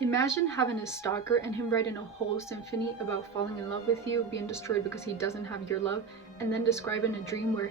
Imagine having a stalker and him writing a whole symphony about falling in love with you, being destroyed because he doesn't have your love, and then describing a dream where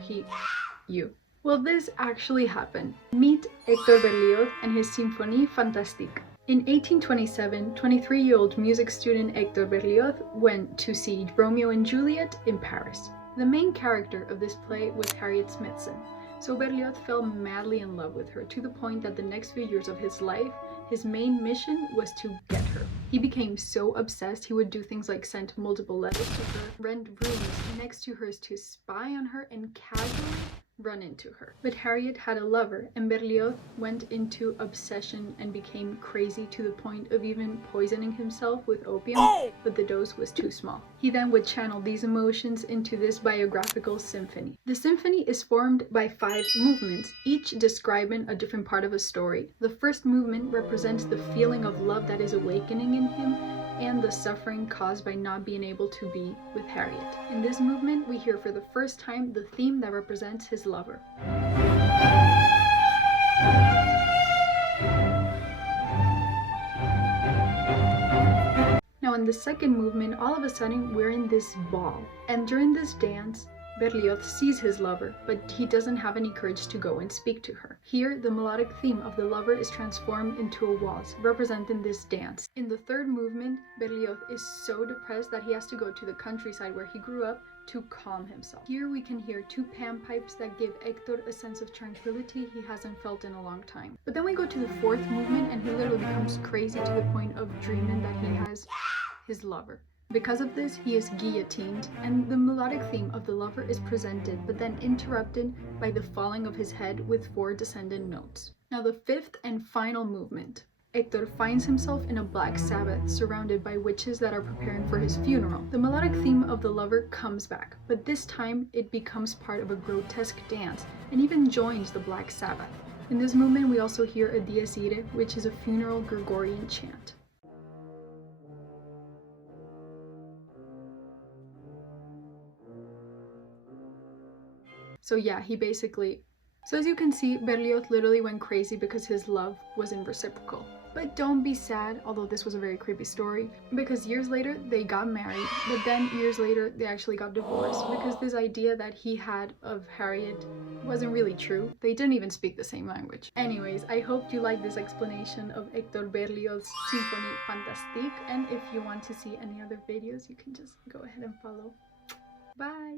you. Well, this actually happened. Meet Hector Berlioz and his Symphonie Fantastique. In 1827, 23-year-old music student Hector Berlioz went to see Romeo and Juliet in Paris. The main character of this play was Harriet Smithson, so Berlioz fell madly in love with her to the point that the next few years of his life, his main mission was to get her. He became so obsessed he would do things like send multiple letters to her, rent rooms next to hers to spy on her, and casually run into her. But Harriet had a lover, and Berlioz went into obsession and became crazy to the point of even poisoning himself with opium, but the dose was too small. He then would channel these emotions into this biographical symphony. The symphony is formed by 5 movements, each describing a different part of a story. The first movement represents the feeling of love that is awakening in him, and the suffering caused by not being able to be with Harriet. In this movement, we hear for the first time the theme that represents his lover. Now in the second movement, all of a sudden we're in this ball, and during this dance, Berlioz sees his lover, but he doesn't have any courage to go and speak to her. Here, the melodic theme of the lover is transformed into a waltz, representing this dance. In the third movement, Berlioz is so depressed that he has to go to the countryside where he grew up to calm himself. Here we can hear 2 panpipes that give Hector a sense of tranquility he hasn't felt in a long time. But then we go to the fourth movement and he literally becomes crazy to the point of dreaming that he has his lover. Because of this, he is guillotined, and the melodic theme of the lover is presented, but then interrupted by the falling of his head with 4 descendant notes. Now the fifth and final movement. Hector finds himself in a black Sabbath, surrounded by witches that are preparing for his funeral. The melodic theme of the lover comes back, but this time it becomes part of a grotesque dance, and even joins the Black Sabbath. In this movement, we also hear a Dies Irae, which is a funeral Gregorian chant. So yeah, So as you can see, Berlioz literally went crazy because his love wasn't reciprocal. But don't be sad, although this was a very creepy story, because years later they got married, but then years later they actually got divorced because this idea that he had of Harriet wasn't really true. They didn't even speak the same language. Anyways, I hope you like this explanation of Hector Berlioz's Symphonie Fantastique, and if you want to see any other videos, you can just go ahead and follow. Bye!